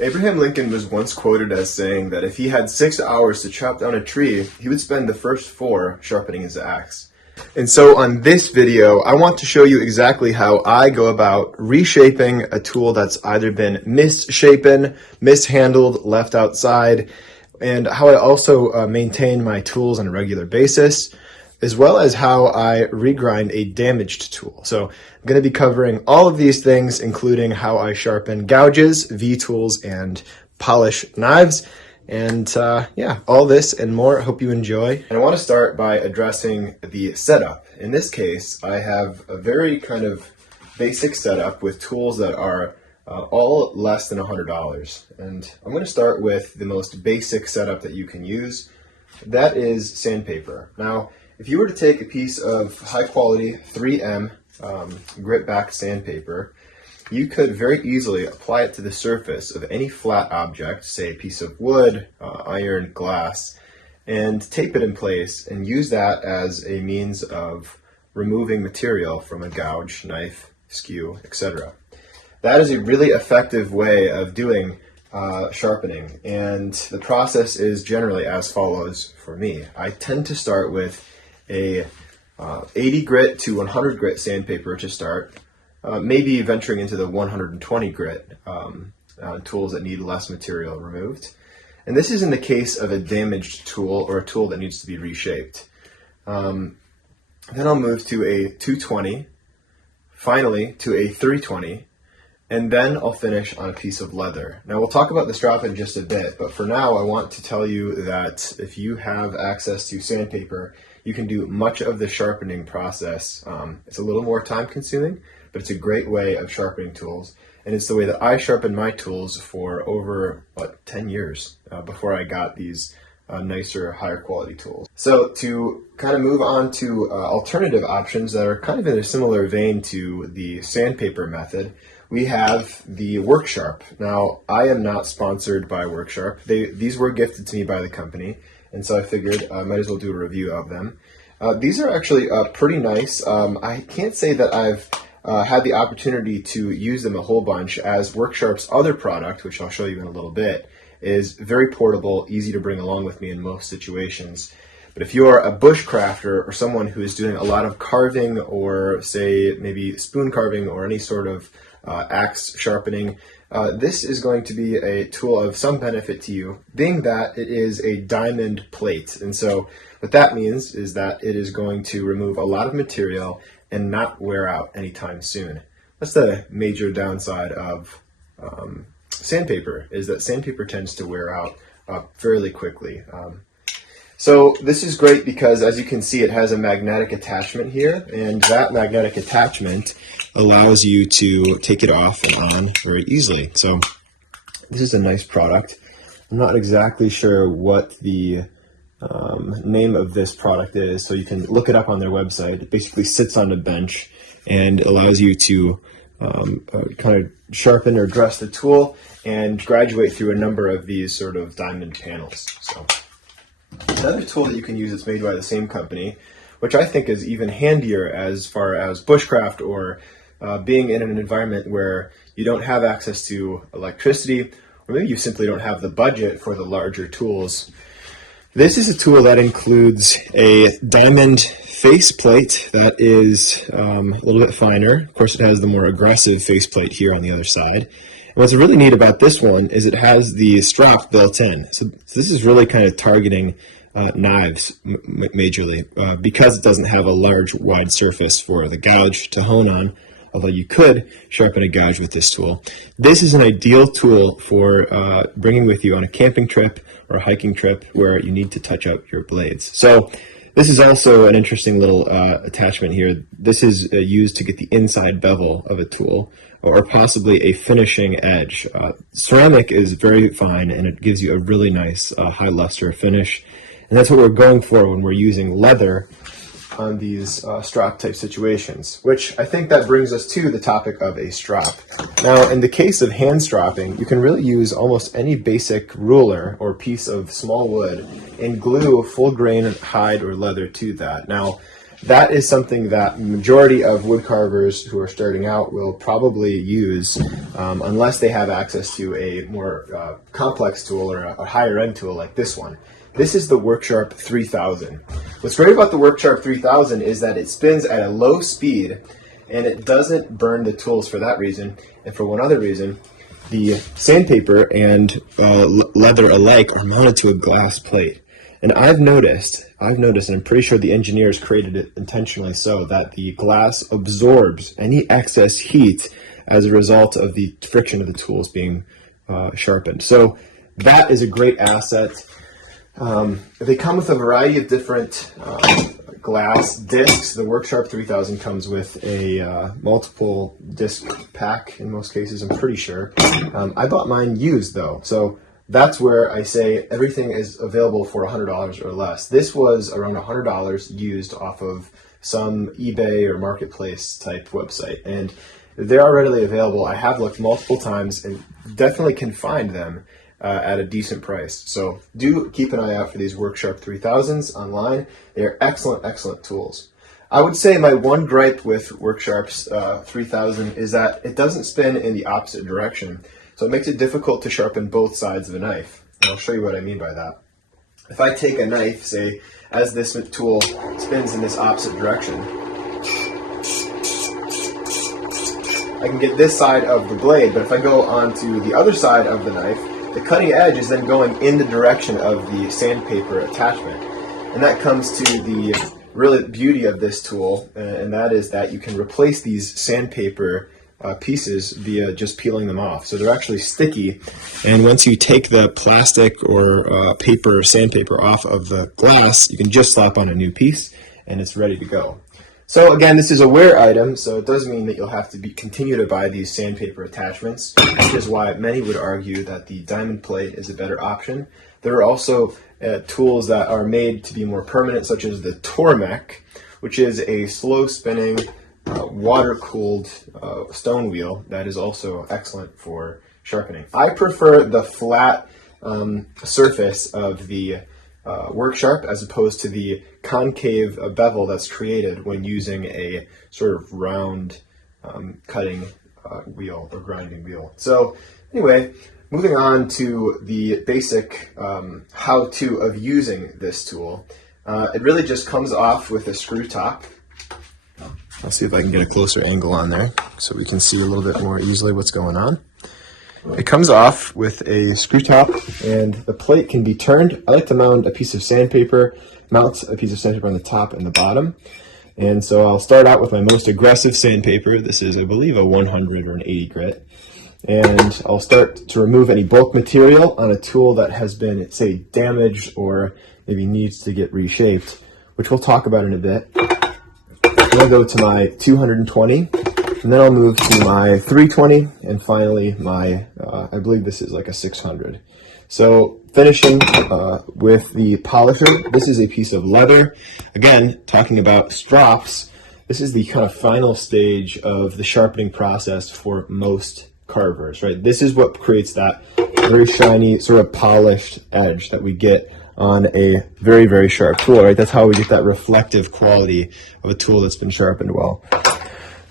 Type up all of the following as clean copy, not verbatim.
Abraham Lincoln was once quoted as saying that if he had 6 hours to chop down a tree, he would spend the first 4 sharpening his axe. And so on this video, I want to show you exactly how I go about reshaping a tool that's either been misshapen, mishandled, left outside, and how I also maintain my tools on a regular basis, as well as how I regrind a damaged tool. So I'm going to be covering all of these things, including how I sharpen gouges, V-tools, and polish knives. And yeah, all this and more. Hope you enjoy. And I want to start by addressing the setup. In this case, I have a very kind of basic setup with tools that are all less than $100. And I'm going to start with the most basic setup that you can use. That is sandpaper. Now, if you were to take a piece of high quality 3M grit back sandpaper, you could very easily apply it to the surface of any flat object, say a piece of wood, iron, glass, and tape it in place and use that as a means of removing material from a gouge, knife, skew, etc. That is a really effective way of doing sharpening, and the process is generally as follows for me. I tend to start with a 80 grit to 100 grit sandpaper to start, maybe venturing into the 120 grit tools that need less material removed. And this is in the case of a damaged tool or a tool that needs to be reshaped. Then I'll move to a 220, finally to a 320, and then I'll finish on a piece of leather. Now we'll talk about the strap in just a bit, but for now I want to tell you that if you have access to sandpaper, you can do much of the sharpening process. It's a little more time consuming, but it's a great way of sharpening tools. And it's the way that I sharpened my tools for over, 10 years before I got these nicer, higher quality tools. So to kind of move on to alternative options that are kind of in a similar vein to the sandpaper method, we have the WorkSharp. Now, I am not sponsored by WorkSharp. These were gifted to me by the company, and so I figured I might as well do a review of them. These are actually pretty nice. I can't say that I've had the opportunity to use them a whole bunch, as WorkSharp's other product, which I'll show you in a little bit, is very portable, easy to bring along with me in most situations. But if you're a bushcrafter or someone who is doing a lot of carving, or say maybe spoon carving or any sort of axe sharpening, this is going to be a tool of some benefit to you, being that it is a diamond plate. And so what that means is that it is going to remove a lot of material and not wear out anytime soon. That's the major downside of sandpaper, is that sandpaper tends to wear out fairly quickly. So this is great because, as you can see, it has a magnetic attachment here, and that magnetic attachment allows you to take it off and on very easily. So this is a nice product. I'm not exactly sure what the name of this product is, so you can look it up on their website. It basically sits on a bench and allows you to kind of sharpen or dress the tool and graduate through a number of these sort of diamond panels. So another tool that you can use that's made by the same company, which I think is even handier as far as bushcraft or being in an environment where you don't have access to electricity, or maybe you simply don't have the budget for the larger tools. This is a tool that includes a diamond faceplate that is a little bit finer. Of course, it has the more aggressive faceplate here on the other side. And what's really neat about this one is it has the strap built in. So this is really kind of targeting knives majorly because it doesn't have a large wide surface for the gouge to hone on, although you could sharpen a gouge with this tool. This is an ideal tool for bringing with you on a camping trip or a hiking trip where you need to touch up your blades. So this is also an interesting little attachment here. This is used to get the inside bevel of a tool, or possibly a finishing edge. Ceramic is very fine, and it gives you a really nice high luster finish. And that's what we're going for when we're using leather on these strap type situations, which I think that brings us to the topic of a strap. Now, in the case of hand strapping, you can really use almost any basic ruler or piece of small wood and glue full grain hide or leather to that. Now, that is something that majority of wood carvers who are starting out will probably use unless they have access to a more complex tool or a higher end tool like this one. This is the WorkSharp 3000. What's great about the WorkSharp 3000 is that it spins at a low speed and it doesn't burn the tools for that reason. And for one other reason, the sandpaper and leather alike are mounted to a glass plate. And I've noticed, and I'm pretty sure the engineers created it intentionally so, that the glass absorbs any excess heat as a result of the friction of the tools being sharpened. So that is a great asset. They come with a variety of different glass discs. The WorkSharp 3000 comes with a multiple disc pack in most cases, I'm pretty sure. I bought mine used though, so that's where I say everything is available for $100 or less. This was around $100 used off of some eBay or marketplace type website, and they are readily available. I have looked multiple times and definitely can find them at a decent price. So do keep an eye out for these WorkSharp 3000s online. They are excellent, excellent tools. I would say my one gripe with WorkSharp's 3000 is that it doesn't spin in the opposite direction. So it makes it difficult to sharpen both sides of the knife. And I'll show you what I mean by that. If I take a knife, say, as this tool spins in this opposite direction, I can get this side of the blade, but if I go onto the other side of the knife, the cutting edge is then going in the direction of the sandpaper attachment. And that comes to the really beauty of this tool, and that is that you can replace these sandpaper pieces via just peeling them off. So they're actually sticky, and once you take the plastic or paper, sandpaper off of the glass, you can just slap on a new piece and it's ready to go. So again, this is a wear item, so it does mean that you'll have to continue to buy these sandpaper attachments, which is why many would argue that the diamond plate is a better option. There are also tools that are made to be more permanent, such as the Tormek, which is a slow spinning water-cooled stone wheel that is also excellent for sharpening. I prefer the flat surface of the WorkSharp as opposed to the concave bevel that's created when using a sort of round cutting wheel or grinding wheel. So anyway, moving on to the basic how-to of using this tool. It really just comes off with a screw top. I'll see if I can get a closer angle on there so we can see a little bit more easily what's going on. It comes off with a screw top, and the plate can be turned. I like to mount a piece of sandpaper, mount a piece of sandpaper on the top and the bottom. And so I'll start out with my most aggressive sandpaper. This is, I believe, a 100 or an 80 grit. And I'll start to remove any bulk material on a tool that has been, say, damaged or maybe needs to get reshaped, which we'll talk about in a bit. Then I'll go to my 220, and then I'll move to my 320, and finally my, I believe this is like a 600. So finishing with the polisher, this is a piece of leather. Again, talking about strops, this is the kind of final stage of the sharpening process for most carvers, right? This is what creates that very shiny, sort of polished edge that we get on a very, very sharp tool, right? That's how we get that reflective quality of a tool that's been sharpened well.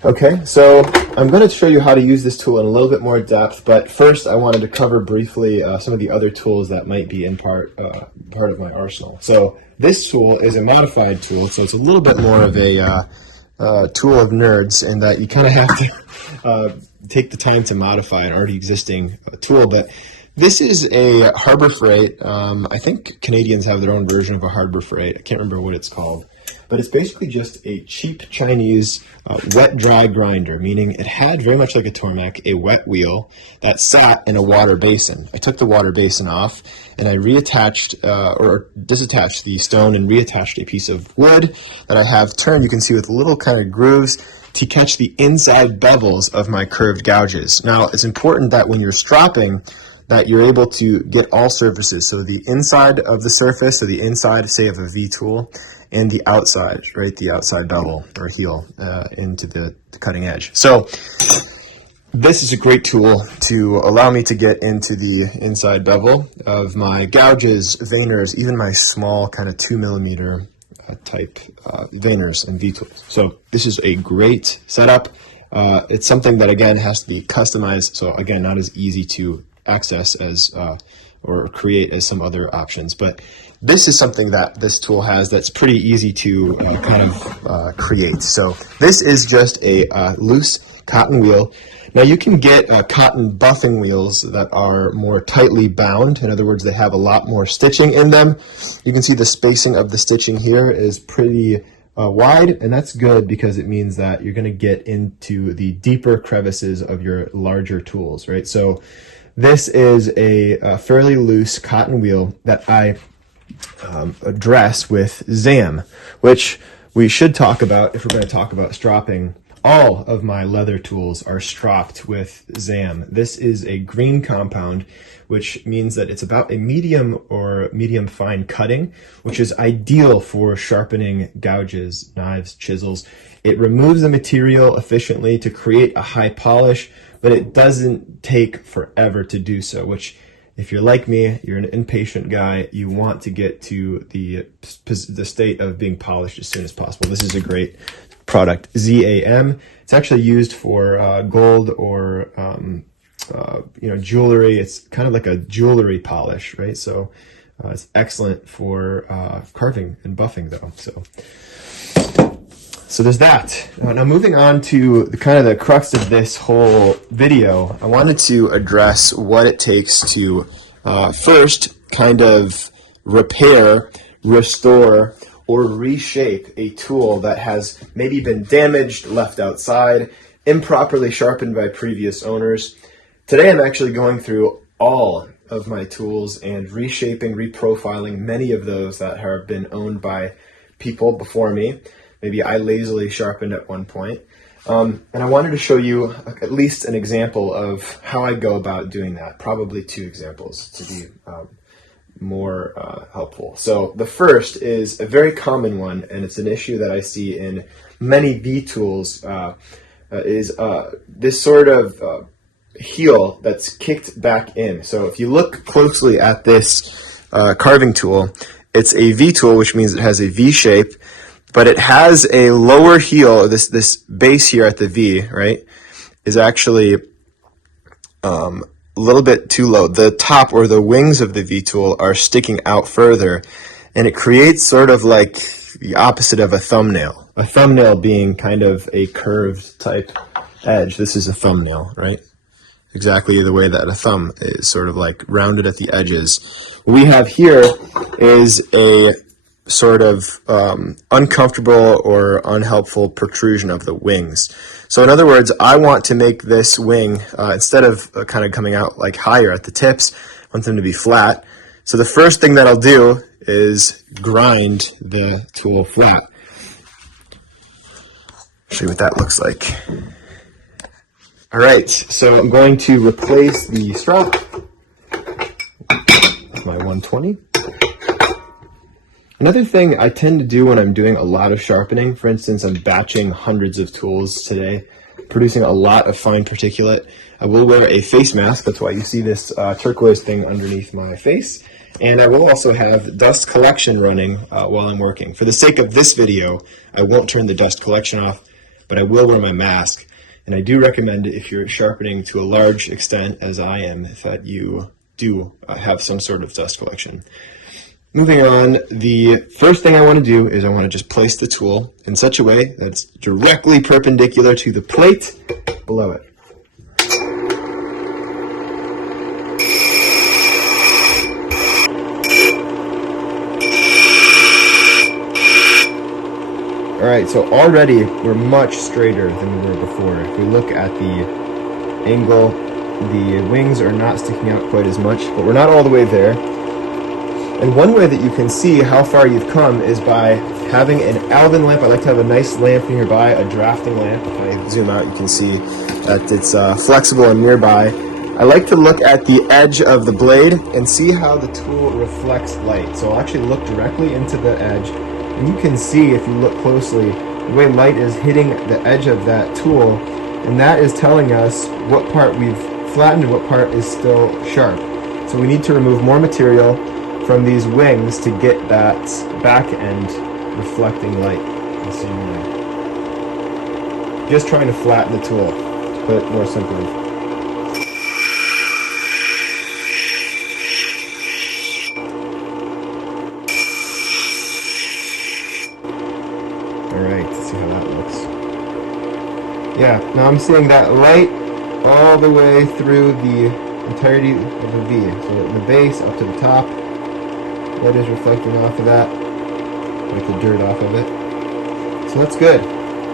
Okay, so I'm going to show you how to use this tool in a little bit more depth, but first I wanted to cover briefly some of the other tools that might be in part of my arsenal. So this tool is a modified tool, so it's a little bit more of a tool of nerds in that you kind of have to take the time to modify an already existing tool, but this is a Harbor Freight. I think Canadians have their own version of a Harbor Freight. I can't remember what it's called. But it's basically just a cheap Chinese wet-dry grinder, meaning it had, very much like a Tormek, a wet wheel that sat in a water basin. I took the water basin off, and I reattached, or disattached the stone and reattached a piece of wood that I have turned, you can see, with little kind of grooves to catch the inside bevels of my curved gouges. Now, it's important that when you're stropping, that you're able to get all surfaces, so the inside of the surface, so the inside, say, of a V-tool, and the outside, right, the outside bevel or heel into the cutting edge. So this is a great tool to allow me to get into the inside bevel of my gouges, veiners, even my small kind of 2mm type veiners and V-tools. So this is a great setup. It's something that, again, has to be customized. So again, not as easy to access as or create as some other options. But this is something that this tool has that's pretty easy to create. So this is just a loose cotton wheel. Now you can get cotton buffing wheels that are more tightly bound. In other words, they have a lot more stitching in them. You can see the spacing of the stitching here is pretty wide, and that's good because it means that you're going to get into the deeper crevices of your larger tools, right? So this is a fairly loose cotton wheel that I address with ZAM, which we should talk about if we're going to talk about stropping. All of my leather tools are stropped with ZAM. This is a green compound, which means that it's about a medium or medium fine cutting, which is ideal for sharpening gouges, knives, chisels. It removes the material efficiently to create a high polish, but it doesn't take forever to do so, which, if you're like me, you're an impatient guy, you want to get to the state of being polished as soon as possible. This is a great product, ZAM. It's actually used for gold or jewelry. It's kind of like a jewelry polish, right? So it's excellent for carving and buffing, though. So there's that. Now moving on to the crux of this whole video, I wanted to address what it takes to first kind of repair, restore, or reshape a tool that has maybe been damaged, left outside, improperly sharpened by previous owners. Today I'm actually going through all of my tools and reshaping, reprofiling many of those that have been owned by people before me. Maybe I lazily sharpened at one point. And I wanted to show you at least an example of how I go about doing that, probably two examples to be more helpful. So the first is a very common one, and it's an issue that I see in many V-tools, is this sort of heel that's kicked back in. So if you look closely at this carving tool, it's a V-tool, which means it has a V shape, but it has a lower heel. This base here at the V, right, is actually a little bit too low. The top or the wings of the V-tool are sticking out further, and it creates sort of like the opposite of a thumbnail. A thumbnail being kind of a curved type edge. This is a thumbnail, right? Exactly the way that a thumb is sort of like rounded at the edges. What we have here is a sort of uncomfortable or unhelpful protrusion of the wings. So in other words, I want to make this wing, instead of kind of coming out like higher at the tips, I want them to be flat. So the first thing that I'll do is grind the tool flat. Show you what that looks like. All right, so I'm going to replace the strap with my 120. Another thing I tend to do when I'm doing a lot of sharpening, for instance, I'm batching hundreds of tools today, producing a lot of fine particulate. I will wear a face mask, that's why you see this turquoise thing underneath my face. And I will also have dust collection running while I'm working. For the sake of this video, I won't turn the dust collection off, but I will wear my mask. And I do recommend, if you're sharpening to a large extent, as I am, that you do have some sort of dust collection. Moving on, the first thing I want to do is I want to just place the tool in such a way that it's directly perpendicular to the plate below it. Alright, so already we're much straighter than we were before. If we look at the angle, the wings are not sticking out quite as much, but we're not all the way there. And one way that you can see how far you've come is by having an Alvin lamp. I like to have a nice lamp nearby, a drafting lamp. If I zoom out, you can see that it's flexible and nearby. I like to look at the edge of the blade and see how the tool reflects light. So I'll actually look directly into the edge, and you can see, if you look closely, the way light is hitting the edge of that tool, and that is telling us what part we've flattened and what part is still sharp. So we need to remove more material from these wings to get that back end reflecting light the same way. Just trying to flatten the tool, but more simply. Alright, let's see how that looks. Yeah, now I'm seeing that light all the way through the entirety of the V. So the base up to the top, light is reflecting off of that, like the dirt off of it. So that's good.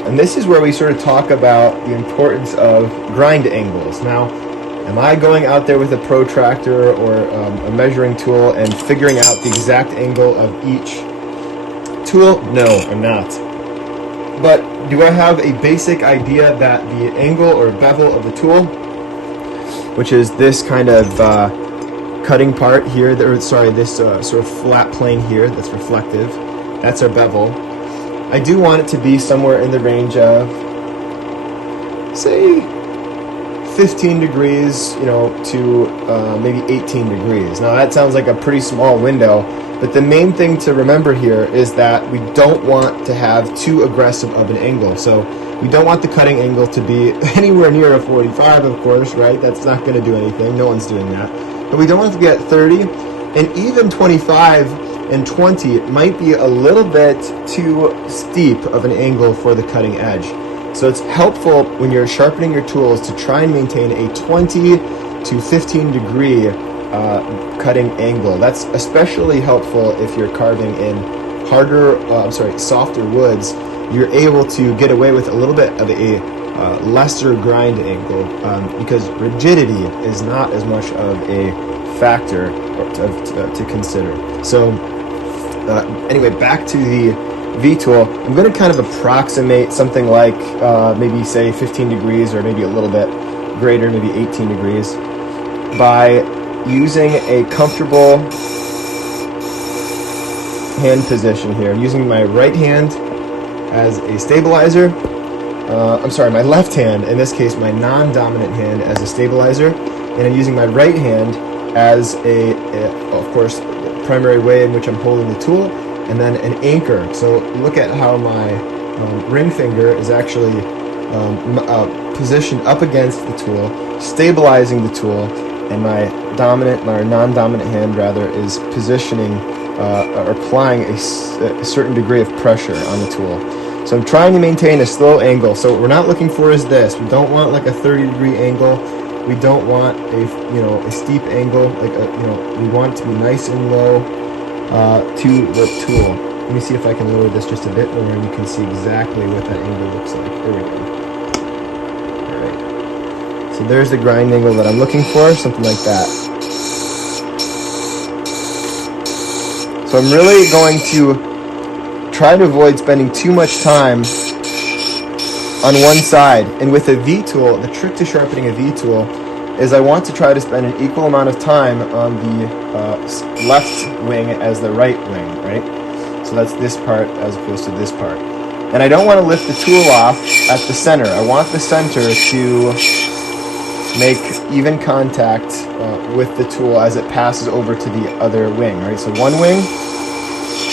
And this is where we sort of talk about the importance of grind angles. Now, am I going out there with a protractor or a measuring tool and figuring out the exact angle of each tool? No, I'm not. But do I have a basic idea that the angle or bevel of the tool, which is this kind of cutting part here, this sort of flat plane here that's reflective, that's our bevel. I do want it to be somewhere in the range of, say, 15 degrees, to maybe 18 degrees. Now that sounds like a pretty small window, but the main thing to remember here is that we don't want to have too aggressive of an angle. So we don't want the cutting angle to be anywhere near a 45, of course, right? That's not going to do anything. No one's doing that. But we don't want to get 30, and even 25 and 20 might be a little bit too steep of an angle for the cutting edge. So it's helpful when you're sharpening your tools to try and maintain a 20 to 15 degree cutting angle. That's especially helpful if you're carving in softer woods. You're able to get away with a little bit of a lesser grind angle because rigidity is not as much of a factor to consider. So anyway, back to the V-tool. I'm going to kind of approximate something like maybe say 15 degrees or maybe a little bit greater, maybe 18 degrees, by using a comfortable hand position here. I'm using my right hand as a stabilizer. My left hand, in this case my non-dominant hand, as a stabilizer, and I'm using my right hand as of course, the primary way in which I'm holding the tool, and then an anchor. So look at how my ring finger is actually positioned up against the tool, stabilizing the tool, and my non-dominant hand rather is positioning or applying a certain degree of pressure on the tool. So I'm trying to maintain a slow angle. So what we're not looking for is this. We don't want like a 30-degree angle. We don't want a steep angle. We want it to be nice and low to the tool. Let me see if I can lower this just a bit more, and you can see exactly what that angle looks like. There we go. All right. So there's the grind angle that I'm looking for, something like that. So I'm really going to try to avoid spending too much time on one side. And with a V-tool, the trick to sharpening a V-tool is I want to try to spend an equal amount of time on the left wing as the right wing, right? So that's this part as opposed to this part. And I don't want to lift the tool off at the center. I want the center to make even contact with the tool as it passes over to the other wing, right? So one wing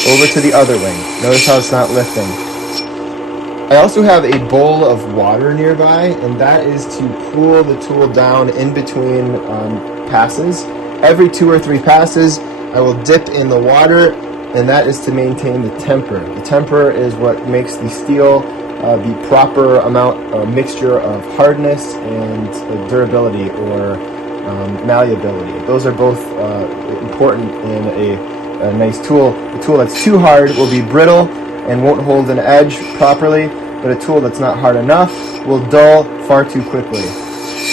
over to the other wing. Notice how it's not lifting. I also have a bowl of water nearby, and that is to cool the tool down in between passes. Every 2 or 3 passes, I will dip in the water, and that is to maintain the temper. The temper is what makes the steel the proper mixture of hardness and durability or malleability. Those are both important in a nice tool. A tool that's too hard will be brittle and won't hold an edge properly, but a tool that's not hard enough will dull far too quickly.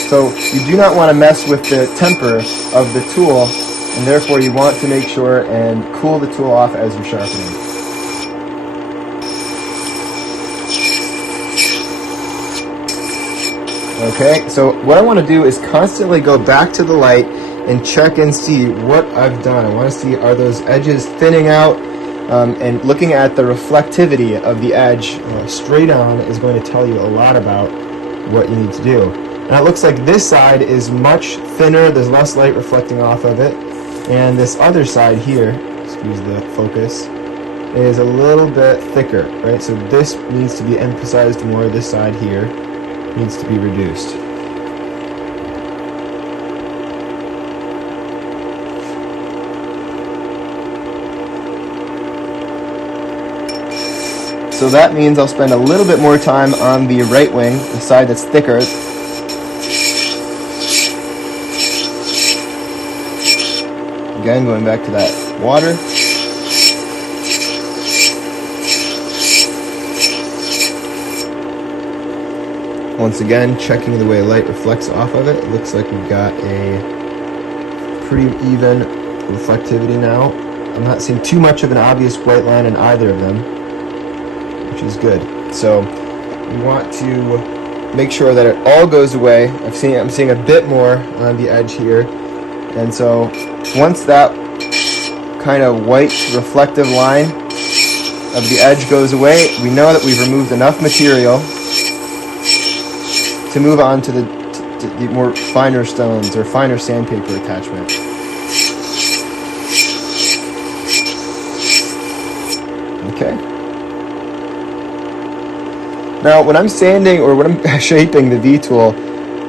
So you do not want to mess with the temper of the tool, and therefore you want to make sure and cool the tool off as you're sharpening. Okay, so what I want to do is constantly go back to the light and check and see what I've done. I want to see, are those edges thinning out? And looking at the reflectivity of the edge straight on is going to tell you a lot about what you need to do. And it looks like this side is much thinner, there's less light reflecting off of it. And this other side here, excuse the focus, is a little bit thicker, right? So this needs to be emphasized more. This side here needs to be reduced. So that means I'll spend a little bit more time on the right wing, the side that's thicker. Again, going back to that water. Once again, checking the way light reflects off of it. It looks like we've got a pretty even reflectivity now. I'm not seeing too much of an obvious white line in either of them, which is good. So we want to make sure that it all goes away. I'm seeing a bit more on the edge here. And so once that kind of white reflective line of the edge goes away, we know that we've removed enough material to move on to the more finer stones or finer sandpaper attachment. Okay. Now, when I'm sanding or when I'm shaping the V-tool,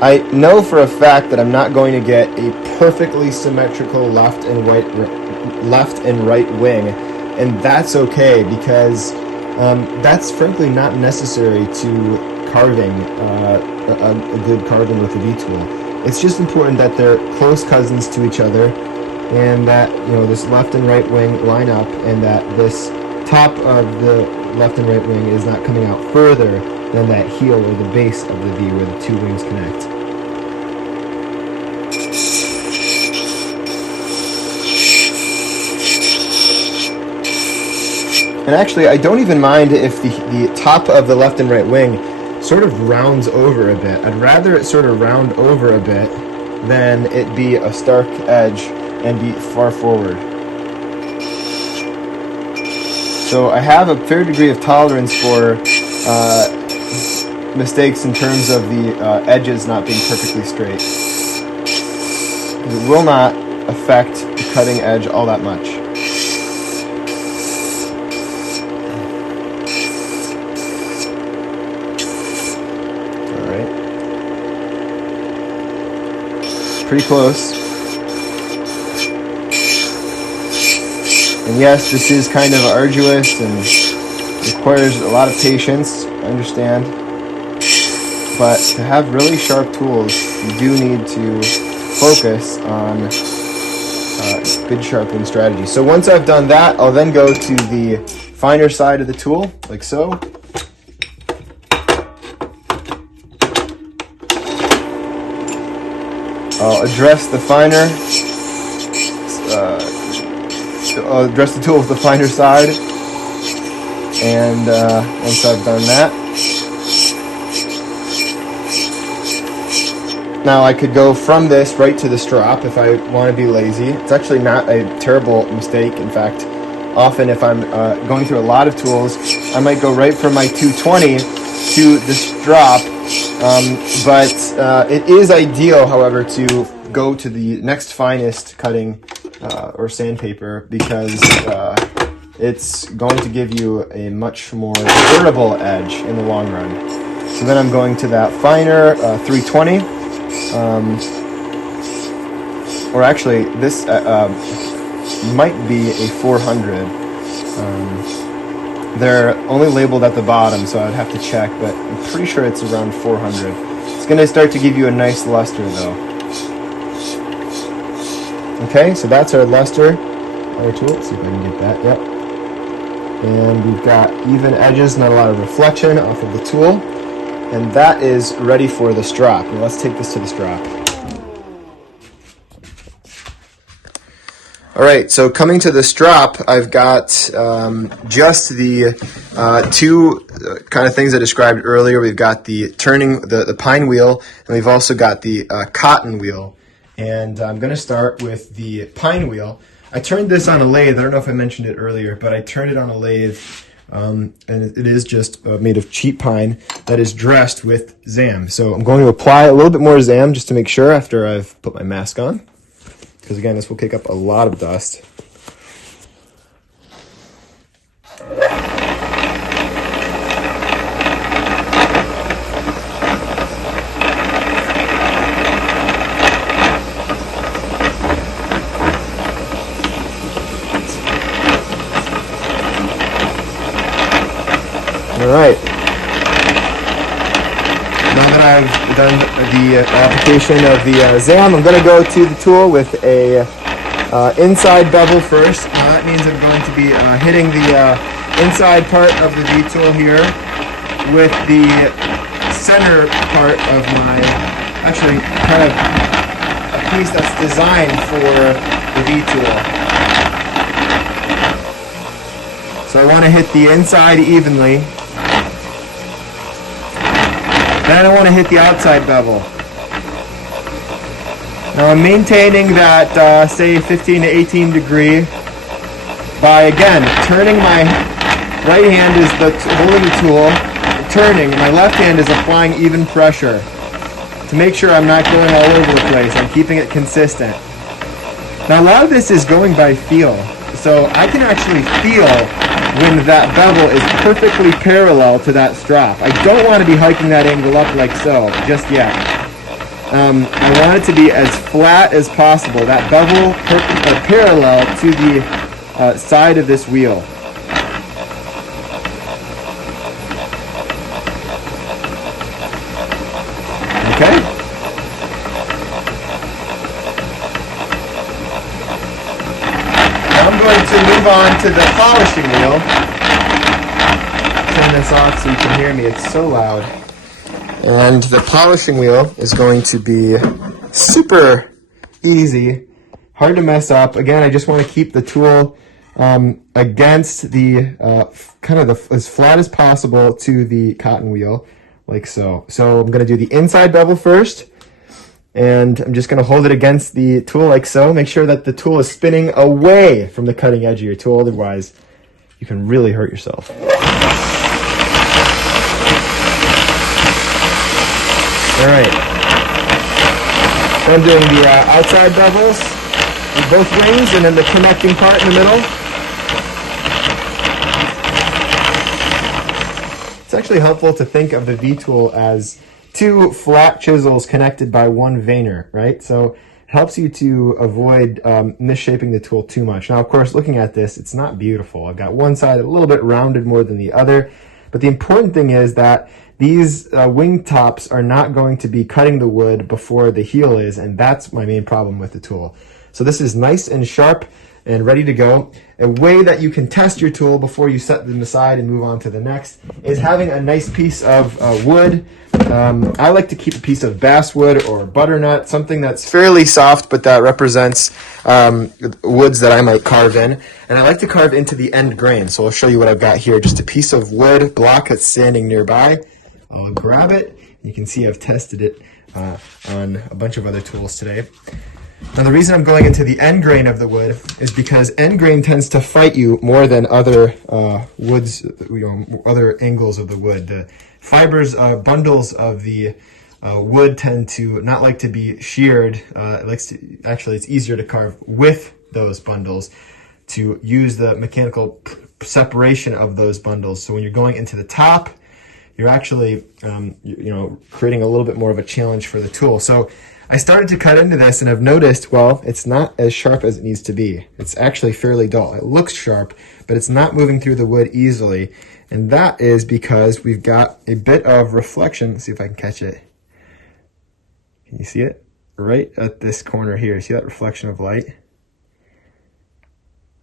I know for a fact that I'm not going to get a perfectly symmetrical left and right wing, and that's okay because that's frankly not necessary to carving a good carving with the V-tool. It's just important that they're close cousins to each other, and that this left and right wing line up, and that this top of the left and right wing is not coming out further than that heel or the base of the V where the two wings connect. And actually, I don't even mind if the top of the left and right wing sort of rounds over a bit. I'd rather it sort of round over a bit than it be a stark edge and be far forward. So I have a fair degree of tolerance for mistakes in terms of the edges not being perfectly straight. It will not affect the cutting edge all that much. Pretty close. And yes, this is kind of arduous and requires a lot of patience, I understand. But to have really sharp tools, you do need to focus on good sharpening strategy. So once I've done that, I'll then go to the finer side of the tool, like so. I'll address the finer, I'll address the tool with the finer side, and once I've done that, now I could go from this right to the strop if I want to be lazy. It's actually not a terrible mistake. In fact, often if I'm going through a lot of tools, I might go right from my 220 to the strop. But it is ideal, however, to go to the next finest cutting or sandpaper because it's going to give you a much more durable edge in the long run. So then I'm going to that finer 320, or actually this might be a 400. They're only labeled at the bottom, so I'd have to check, but I'm pretty sure it's around 400. It's going to start to give you a nice luster, though. Okay, so that's our luster. Our tool. Let's see if I can get that. Yep. And we've got even edges, not a lot of reflection off of the tool. And that is ready for the strop. Now let's take this to the strop. All right, so coming to the strop, I've got just the two kind of things I described earlier. We've got the turning, the pine wheel, and we've also got the cotton wheel. And I'm going to start with the pine wheel. I turned this on a lathe. I don't know if I mentioned it earlier, but I turned it on a lathe, and it is just made of cheap pine that is dressed with Zam. So I'm going to apply a little bit more Zam just to make sure after I've put my mask on. Because again, this will kick up a lot of dust. All right. Now that I've done the application of the ZAM, I'm going to go to the tool with a inside bevel first. Now that means I'm going to be hitting the inside part of the V-tool here with the center part of my, actually kind of a piece that's designed for the V-tool. So I want to hit the inside evenly. Then I want to hit the outside bevel. Now I'm maintaining that, say, 15 to 18 degree by, again, turning my right hand is holding the tool, turning, my left hand is applying even pressure to make sure I'm not going all over the place. I'm keeping it consistent. Now a lot of this is going by feel. So I can actually feel when that bevel is perfectly parallel to that strap. I don't want to be hiking that angle up like so, just yet. I want it to be as flat as possible, that bevel parallel to the side of this wheel. Okay. I'm going to move on to the polishing wheel. Turn this off so you can hear me, it's so loud. And the polishing wheel is going to be super easy, hard to mess up. Again, I just want to keep the tool against the, as flat as possible to the cotton wheel, like so. So I'm going to do the inside bevel first. And I'm just going to hold it against the tool like so. Make sure that the tool is spinning away from the cutting edge of your tool. Otherwise, you can really hurt yourself. All right. So I'm doing the outside bevels on both wings and then the connecting part in the middle. It's actually helpful to think of the V-tool as two flat chisels connected by one veiner, right? So it helps you to avoid misshaping the tool too much. Now, of course, looking at this, it's not beautiful. I've got one side a little bit rounded more than the other, but the important thing is that these wing tops are not going to be cutting the wood before the heel is, and that's my main problem with the tool. So this is nice and sharp and ready to go. A way that you can test your tool before you set them aside and move on to the next is having a nice piece of wood. I like to keep a piece of basswood or butternut, something that's fairly soft but that represents woods that I might carve in. And I like to carve into the end grain, so I'll show you what I've got here. Just a piece of wood block that's standing nearby. I'll grab it. You can see I've tested it on a bunch of other tools today. Now the reason I'm going into the end grain of the wood is because end grain tends to fight you more than other woods, other angles of the wood. The fibers, bundles of the wood tend to not like to be sheared. Actually, it's easier to carve with those bundles to use the mechanical separation of those bundles. So when you're going into the top, you're actually creating a little bit more of a challenge for the tool. So I started to cut into this and I've noticed, well, it's not as sharp as it needs to be. It's actually fairly dull. It looks sharp, but it's not moving through the wood easily. And that is because we've got a bit of reflection. Let's see if I can catch it. Can you see it? Right at this corner here. See that reflection of light?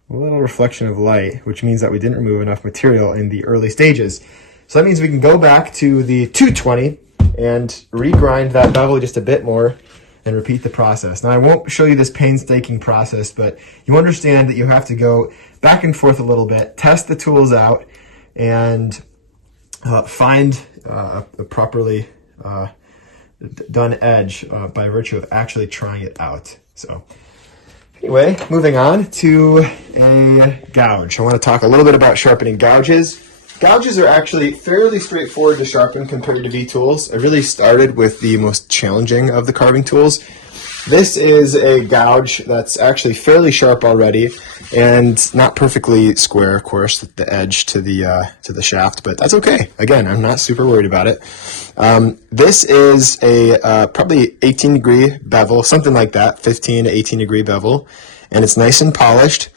A little reflection of light, which means that we didn't remove enough material in the early stages. So that means we can go back to the 220 and regrind that bevel just a bit more and repeat the process. Now I won't show you this painstaking process, but you understand that you have to go back and forth a little bit, test the tools out, and find a properly done edge by virtue of actually trying it out. So anyway, moving on to a gouge. I want to talk a little bit about sharpening gouges. Gouges are actually fairly straightforward to sharpen compared to V-tools. I really started with the most challenging of the carving tools. This is a gouge that's actually fairly sharp already and not perfectly square, of course, the edge to the shaft, but that's okay. Again, I'm not super worried about it. This is a probably 18 degree bevel, something like that, 15 to 18 degree bevel, and it's nice and polished.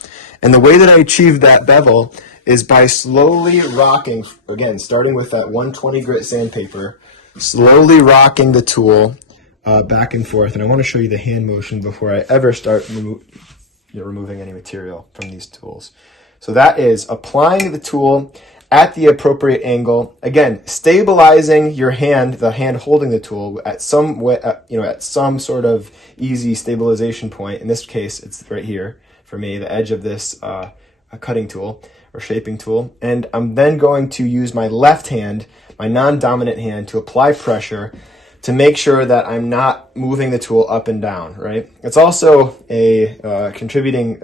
And the way that I achieve that bevel is by slowly rocking, again, starting with that 120 grit sandpaper, slowly rocking the tool back and forth. And I want to show you the hand motion before I ever start removing any material from these tools. So that is applying the tool at the appropriate angle. Again, stabilizing your hand, the hand holding the tool at some way, at some sort of easy stabilization point. In this case, it's right here for me, the edge of this cutting tool or shaping tool. And I'm then going to use my left hand, my non-dominant hand, to apply pressure to make sure that I'm not moving the tool up and down, right? It's also a contributing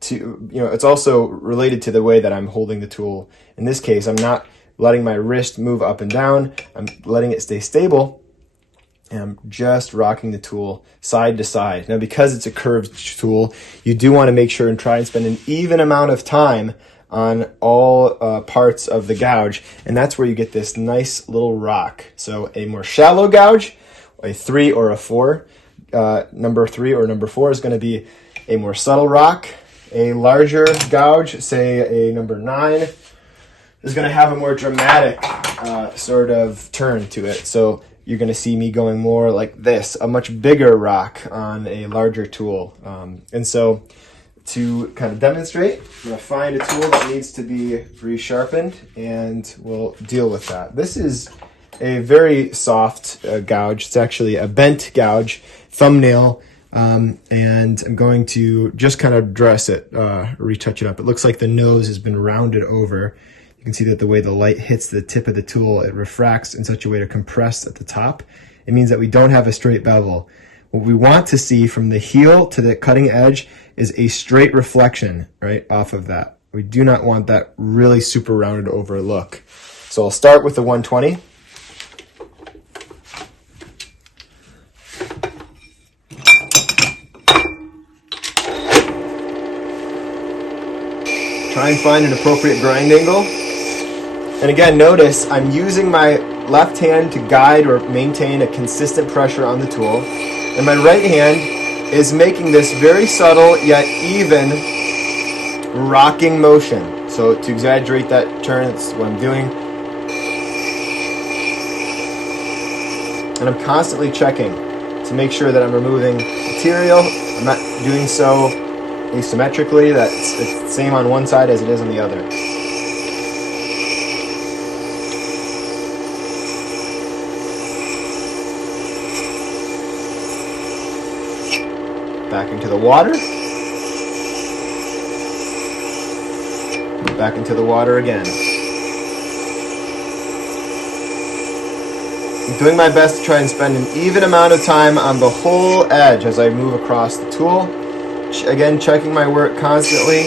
it's also related to the way that I'm holding the tool. In this case, I'm not letting my wrist move up and down. I'm letting it stay stable, and I'm just rocking the tool side to side. Now, because it's a curved tool, you do want to make sure and try and spend an even amount of time on all parts of the gouge, and that's where you get this nice little rock. So a more shallow gouge, a 3 or a 4, number 3 or number 4 is going to be a more subtle rock. A larger gouge, say a number 9, is going to have a more dramatic sort of turn to it. So you're going to see me going more like this, a much bigger rock on a larger tool. And so to kind of demonstrate, I'm going to find a tool that needs to be resharpened, and we'll deal with that. This is a very soft gouge. It's actually a bent gouge, thumbnail. And I'm going to just kind of dress it, retouch it up. It looks like the nose has been rounded over. You can see that the way the light hits the tip of the tool, it refracts in such a way to compress at the top. It means that we don't have a straight bevel. What we want to see from the heel to the cutting edge is a straight reflection, right, off of that. We do not want that really super rounded over look. So I'll start with the 120. Try and find an appropriate grind angle. And again, notice I'm using my left hand to guide or maintain a consistent pressure on the tool. And my right hand is making this very subtle yet even rocking motion. So to exaggerate that turn, that's what I'm doing. And I'm constantly checking to make sure that I'm removing material. I'm not doing so asymmetrically, that it's the same on one side as it is on the other. Back into the water. Back into the water again. I'm doing my best to try and spend an even amount of time on the whole edge as I move across the tool. Again, checking my work constantly.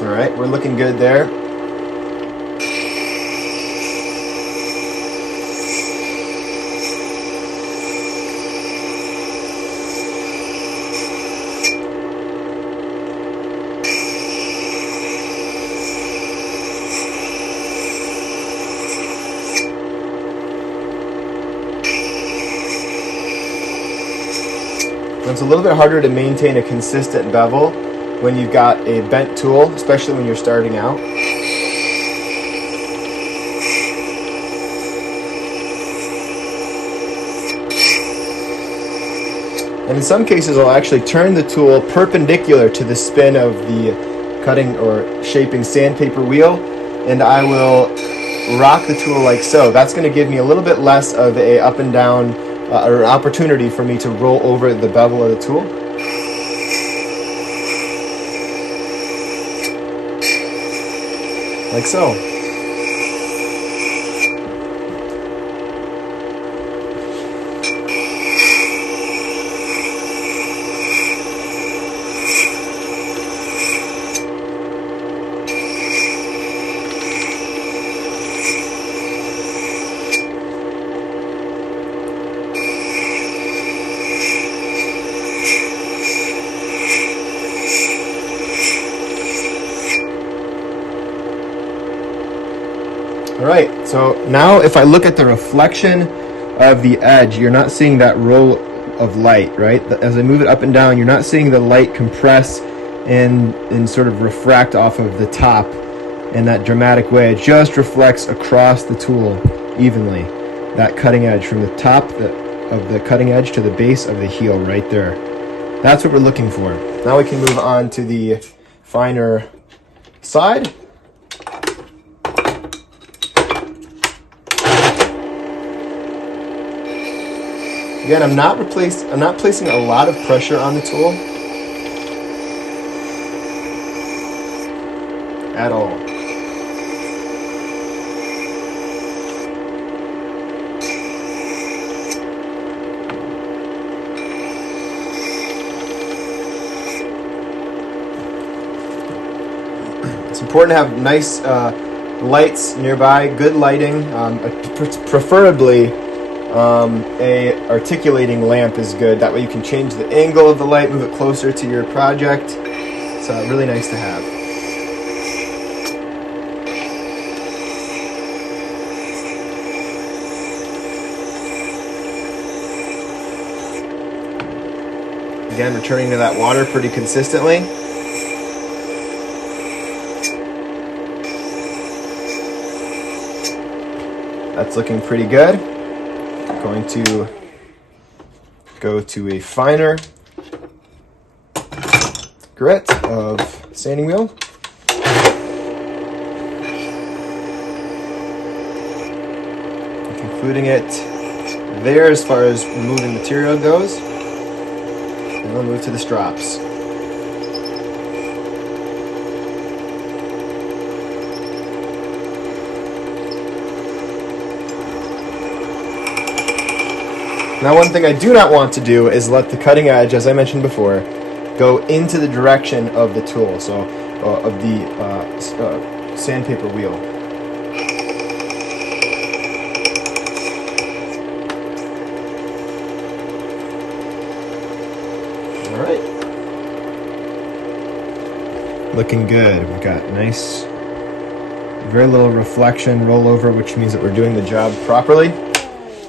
All right, we're looking good there. It's a little bit harder to maintain a consistent bevel when you've got a bent tool, especially when you're starting out. And in some cases, I'll actually turn the tool perpendicular to the spin of the cutting or shaping sandpaper wheel, and I will rock the tool like so. That's going to give me a little bit less of a up and down or an opportunity for me to roll over the bevel of the tool. Like so. All right, so now if I look at the reflection of the edge, you're not seeing that roll of light, right? As I move it up and down, you're not seeing the light compress and sort of refract off of the top in that dramatic way. It just reflects across the tool evenly. That cutting edge from the top of the cutting edge to the base of the heel right there. That's what we're looking for. Now we can move on to the finer side. Again, I'm not placing a lot of pressure on the tool at all. It's important to have nice lights nearby, good lighting, preferably a articulating lamp is good. That way you can change the angle of the light, move it closer to your project. It's really nice to have. Again, returning to that water pretty consistently. That's looking pretty good. I'm going to go to a finer grit of sanding wheel. Concluding it there as far as removing material goes. And we'll move to the strops. Now, one thing I do not want to do is let the cutting edge, as I mentioned before, go into the direction of the tool, so of the sandpaper wheel. All right. Looking good. We've got nice, very little reflection, rollover, which means that we're doing the job properly.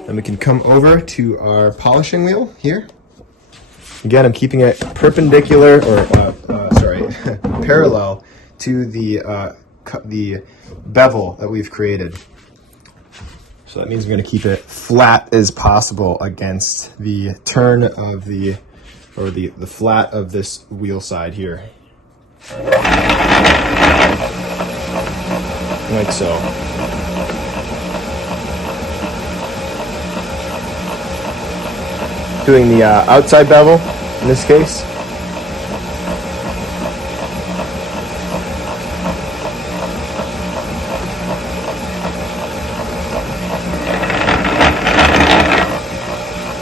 Then we can come over to our polishing wheel here. Again, I'm keeping it perpendicular, or parallel to the bevel that we've created. So that means we're going to keep it flat as possible against the turn of the flat of this wheel side here, like so. Doing the outside bevel in this case.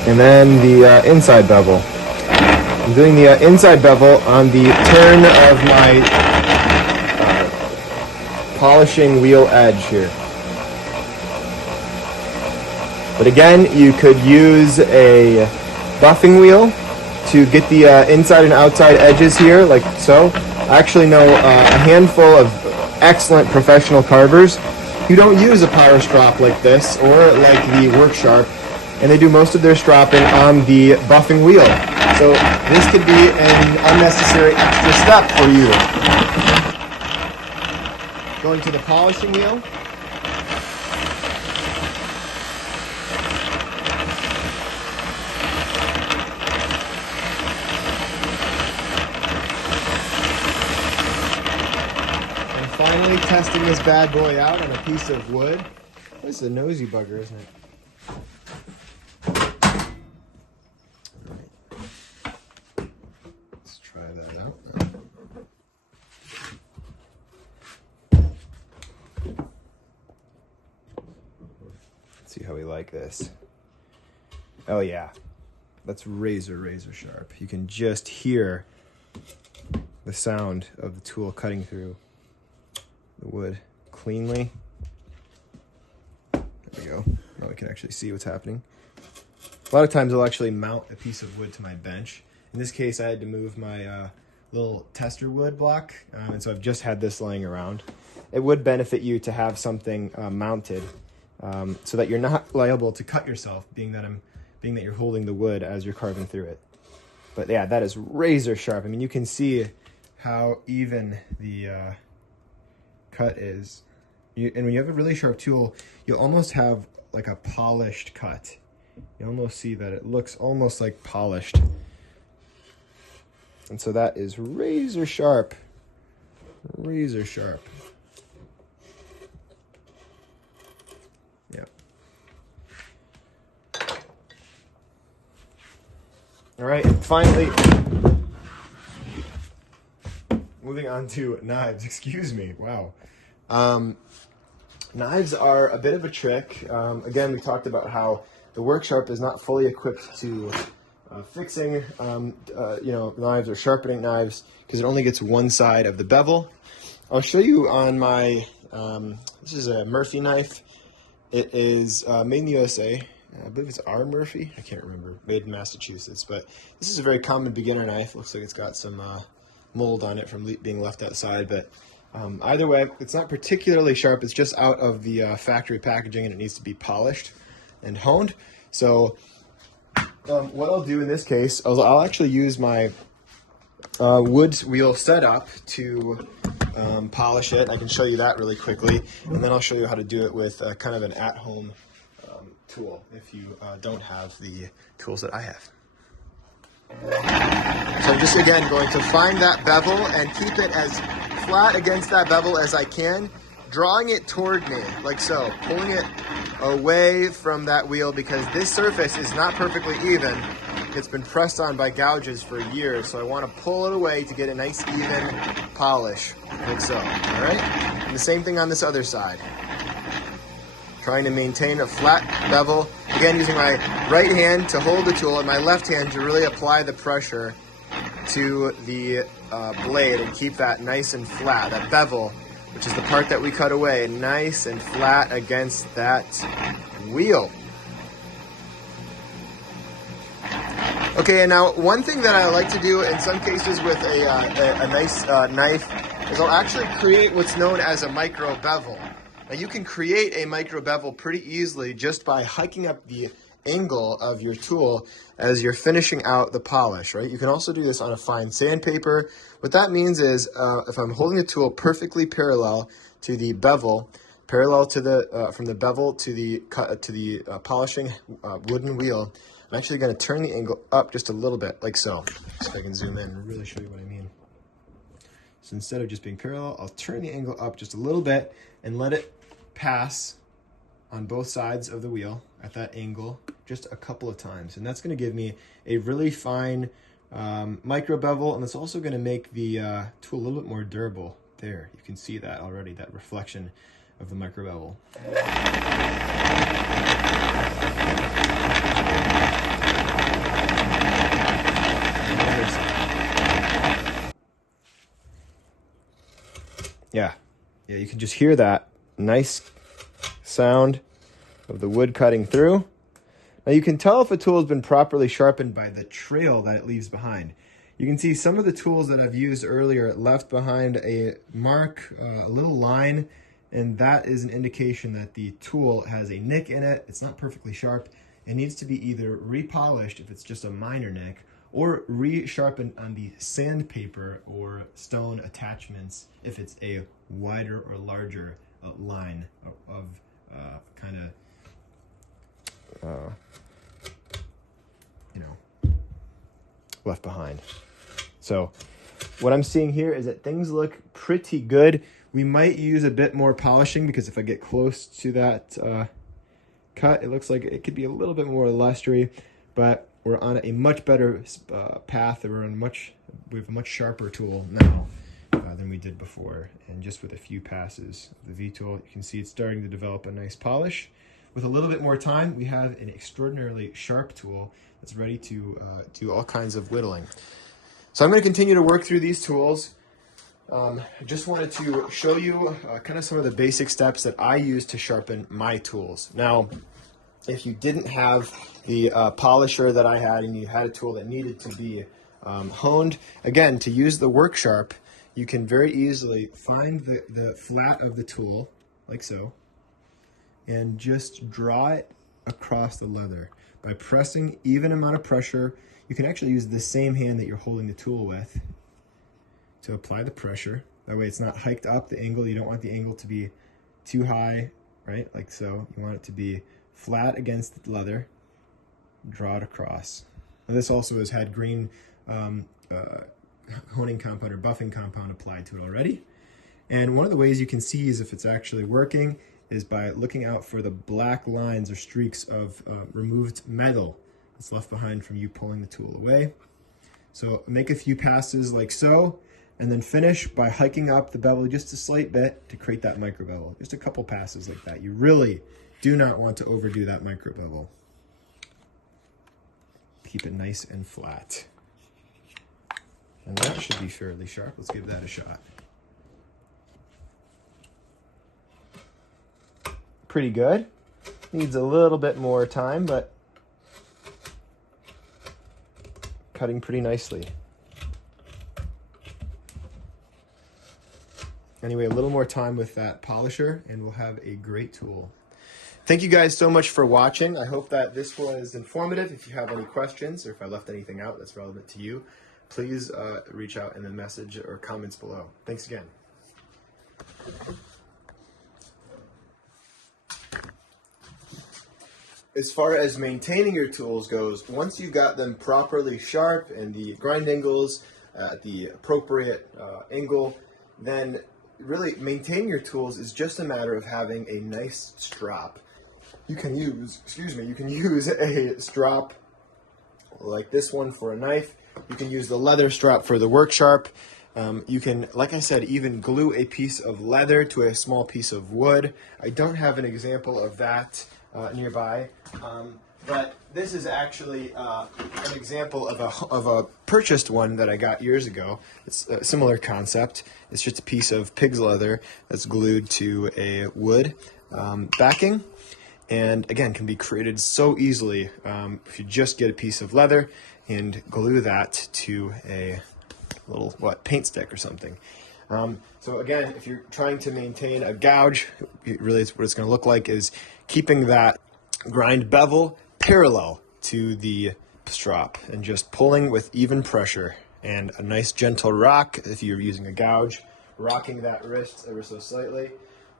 And then the inside bevel. I'm doing the inside bevel on the turn of my polishing wheel edge here. But again, you could use a buffing wheel to get the inside and outside edges here, like so. I actually know a handful of excellent professional carvers who don't use a power strop like this or like the work sharp, and they do most of their stropping on the buffing wheel. So this could be an unnecessary extra step for you. Going to the polishing wheel. Finally testing this bad boy out on a piece of wood. This is a nosy bugger, isn't it? Let's try that out. Let's see how we like this. Oh yeah, that's razor sharp. You can just hear the sound of the tool cutting through the wood cleanly. There we go. Now we can actually see what's happening. A lot of times I'll actually mount a piece of wood to my bench. In this case, I had to move my little tester wood block, and so I've just had this laying around. It would benefit you to have something mounted so that you're not liable to cut yourself, being being that you're holding the wood as you're carving through it. But yeah, that is razor sharp. I mean, you can see how even the cut is. And when you have a really sharp tool, you'll almost have like a polished cut. You almost see that it looks almost like polished. And so that is razor sharp. Razor sharp. Yeah. All right, and finally, moving on to knives. Excuse me. Wow. Knives are a bit of a trick. Again, we talked about how the work sharp is not fully equipped to fixing, knives or sharpening knives because it only gets one side of the bevel. I'll show you on my, this is a Murphy knife. It is made in the USA. I believe it's R. Murphy. I can't remember. Made in Massachusetts. But this is a very common beginner knife. Looks like it's got some mold on it from being left outside. But either way, it's not particularly sharp. It's just out of the factory packaging and it needs to be polished and honed. So what I'll do in this case, I'll actually use my wood wheel setup to polish it. I can show you that really quickly, and then I'll show you how to do it with kind of an at-home tool if you don't have the tools that I have. So I'm just again going to find that bevel and keep it as flat against that bevel as I can, drawing it toward me like so, pulling it away from that wheel because this surface is not perfectly even. It's been pressed on by gouges for years, so I want to pull it away to get a nice even polish, like so, all right? And the same thing on this other side. Trying to maintain a flat bevel, again using my right hand to hold the tool and my left hand to really apply the pressure to the blade and keep that nice and flat, that bevel, which is the part that we cut away, nice and flat against that wheel. Okay, and now one thing that I like to do in some cases with a nice knife is I'll actually create what's known as a micro bevel. Now you can create a micro bevel pretty easily just by hiking up the angle of your tool as you're finishing out the polish, right? You can also do this on a fine sandpaper. What that means is if I'm holding the tool perfectly parallel to the bevel, parallel to the from the bevel to the polishing wooden wheel, I'm actually going to turn the angle up just a little bit, like so. So I can zoom in and really show you what I mean. So instead of just being parallel, I'll turn the angle up just a little bit and let it pass on both sides of the wheel at that angle just a couple of times. And that's going to give me a really fine micro bevel, and it's also going to make the tool a little bit more durable. There, you can see that already, that reflection of the micro bevel. Yeah, you can just hear that nice sound of the wood cutting through. Now you can tell if a tool has been properly sharpened by the trail that it leaves behind. You can see some of the tools that I've used earlier left behind a mark, a little line, and that is an indication that the tool has a nick in it. It's not perfectly sharp. It needs to be either repolished if it's just a minor nick, or re-sharpened on the sandpaper or stone attachments if it's a wider or larger line of kind of, left behind. So what I'm seeing here is that things look pretty good. We might use a bit more polishing because if I get close to that cut, it looks like it could be a little bit more lustery, but we're on a much better path. We have a much sharper tool now than we did before. And just with a few passes of the V-tool, you can see it's starting to develop a nice polish. With a little bit more time, we have an extraordinarily sharp tool that's ready to do all kinds of whittling. So I'm going to continue to work through these tools. I just wanted to show you kind of some of the basic steps that I use to sharpen my tools. Now, if you didn't have the polisher that I had and you had a tool that needed to be honed, again, to use the work sharp, you can very easily find the flat of the tool, like so, and just draw it across the leather. by pressing even amount of pressure. You can actually use the same hand that you're holding the tool with to apply the pressure. That way it's not hiked up the angle. You don't want the angle to be too high, right? Like so. You want it to be flat against the leather. Draw it across. Now this also has had green honing compound or buffing compound applied to it already. And one of the ways you can see is if it's actually working is by looking out for the black lines or streaks of removed metal that's left behind from you pulling the tool away. So make a few passes like so, and then finish by hiking up the bevel just a slight bit to create that micro bevel. Just a couple passes like that. You really do not want to overdo that micro bevel. Keep it nice and flat. And that should be fairly sharp. Let's give that a shot. Pretty good. Needs a little bit more time, but cutting pretty nicely. Anyway, a little more time with that polisher and we'll have a great tool. Thank you guys so much for watching. I hope that this was informative. If you have any questions or if I left anything out that's relevant to you, please reach out in the message or comments below. Thanks again. As far as maintaining your tools goes, once you got them properly sharp and the grind angles at the appropriate angle, then really maintaining your tools is just a matter of having a nice strap. You can use, you can use a strap like this one for a knife. You can use the leather strap for the work sharp. You can, like I said, even glue a piece of leather to a small piece of wood. I don't have an example of that nearby, but this is actually an example of a purchased one that I got years ago. It's a similar concept. It's just a piece of pig's leather that's glued to a wood backing, and again can be created so easily if you just get a piece of leather and glue that to a little paint stick or something. So again, if you're trying to maintain a gouge, really what it's going to look like is keeping that grind bevel parallel to the strap and just pulling with even pressure and a nice gentle rock if you're using a gouge, rocking that wrist ever so slightly,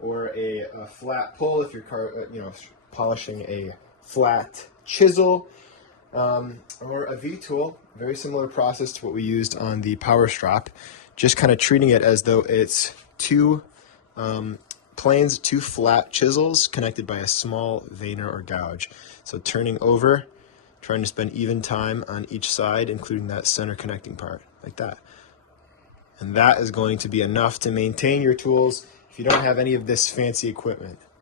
or a flat pull if you're polishing a flat chisel, or a V-tool, very similar process to what we used on the power strap, just kind of treating it as though it's two planes, two flat chisels connected by a small veiner or gouge. So turning over, trying to spend even time on each side, including that center connecting part, like that. And that is going to be enough to maintain your tools if you don't have any of this fancy equipment.